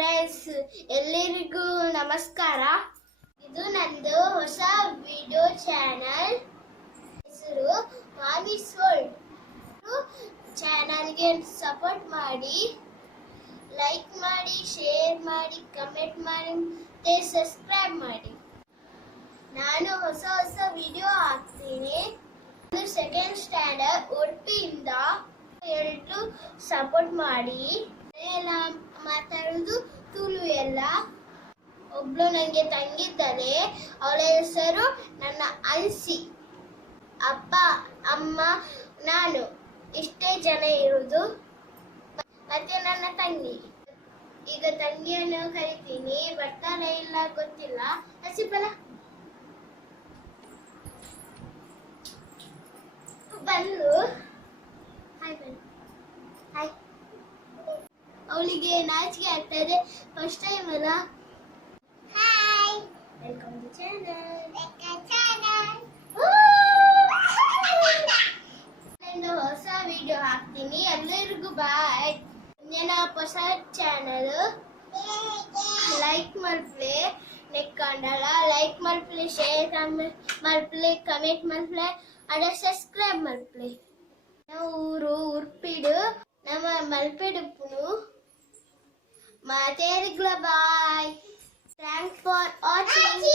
Friends, ಎಲ್ಲರಿಗೂ ನಮಸ್ಕಾರ. ಇದು ನಂದು ಹೊಸ ವಿಡಿಯೋ ಚಾನಲ್. ಹೆಸರು ಮಾಮೀಸ್ ವರ್ಲ್ಡ್. ಚಾನಲ್ಗೆ ಸಪೋರ್ಟ್ ಮಾಡಿ, ಲೈಕ್ ಮಾಡಿ, ಶೇರ್ ಮಾಡಿ, ಕಮೆಂಟ್ ಮಾಡಿ ಮತ್ತೆ ಸಬ್ಸ್ಕ್ರೈಬ್ ಮಾಡಿ. ನಾನು ಹೊಸ ವಿಡಿಯೋ ಹಾಕ್ತೀನಿ. ನಾನು ಸೆಕೆಂಡ್ ಸ್ಟ್ಯಾಂಡರ್ಡ್ ಉಡುಪಿಯಿಂದ. ಎಲ್ಲರೂ ಸಪೋರ್ಟ್ ಮಾಡಿ. ಎಲ್ಲ ಮಾತಾಡೋದು ತುಳು ಎಲ್ಲ. ಒಬ್ಳು ನನಗೆ ತಂಗಿದ್ದಾರೆ, ಅವಳ ಹೆಸರು ನನ್ನ ಅನ್ಸಿ. ಅಪ್ಪ, ಅಮ್ಮ, ನಾನು ಇಷ್ಟೇ ಜನ ಇರುವುದು. ಮತ್ತೆ ನನ್ನ ತಂಗಿ. ಈಗ ತಂಗಿಯನ್ನು ಕರಿತೀನಿ, ಬರ್ತಾನೆ ಇಲ್ಲ ಗೊತ್ತಿಲ್ಲ. ಹಸಿಬಲ ಬಂದು ಹಾಯ್ ಬನ್ನಿ. ಹಾಯ್. ಅವಳಿಗೆ ನಾಚಿಕೆ ಆಗ್ತದೆ, ಫಸ್ಟ್ ಟೈಮ್ ಅಲ್ಲ. Hi, welcome to channel. ನಾನು ಹೊಸ ವಿಡಿಯೋ ಹಾಕ್ತೀನಿ. ಎಲ್ಲರಿಗೂ ಬಾಯ್. ನನ್ನ ಹೊಸ ಚಾನಲ್ ಲೈಕ್ ಮಾಡ್ಪ್ಲೆ, ನೆಕ್ಕೊಂಡಲ್ಲ ಲೈಕ್ ಮಾಡ್ಪ್ಲೆ, ಶೇರ್ ಮಾಡ್ಪ್ಲೆ, ಕಮೆಂಟ್ ಮಾಡ್ಪ್ಲೆ, ಅಡ ಸಬ್ಸ್ಕ್ರೈಬ್ ಮಾಡ್ಪ್ಲೆ. ನಾವು ಊರು ಉಡುಪಿಡು, ನಮ್ಮ ಮಲ್ಪೆಡುಪ್ಪುನು. ಮತ್ತೆ ಬಾಯ್. Thanks for watching.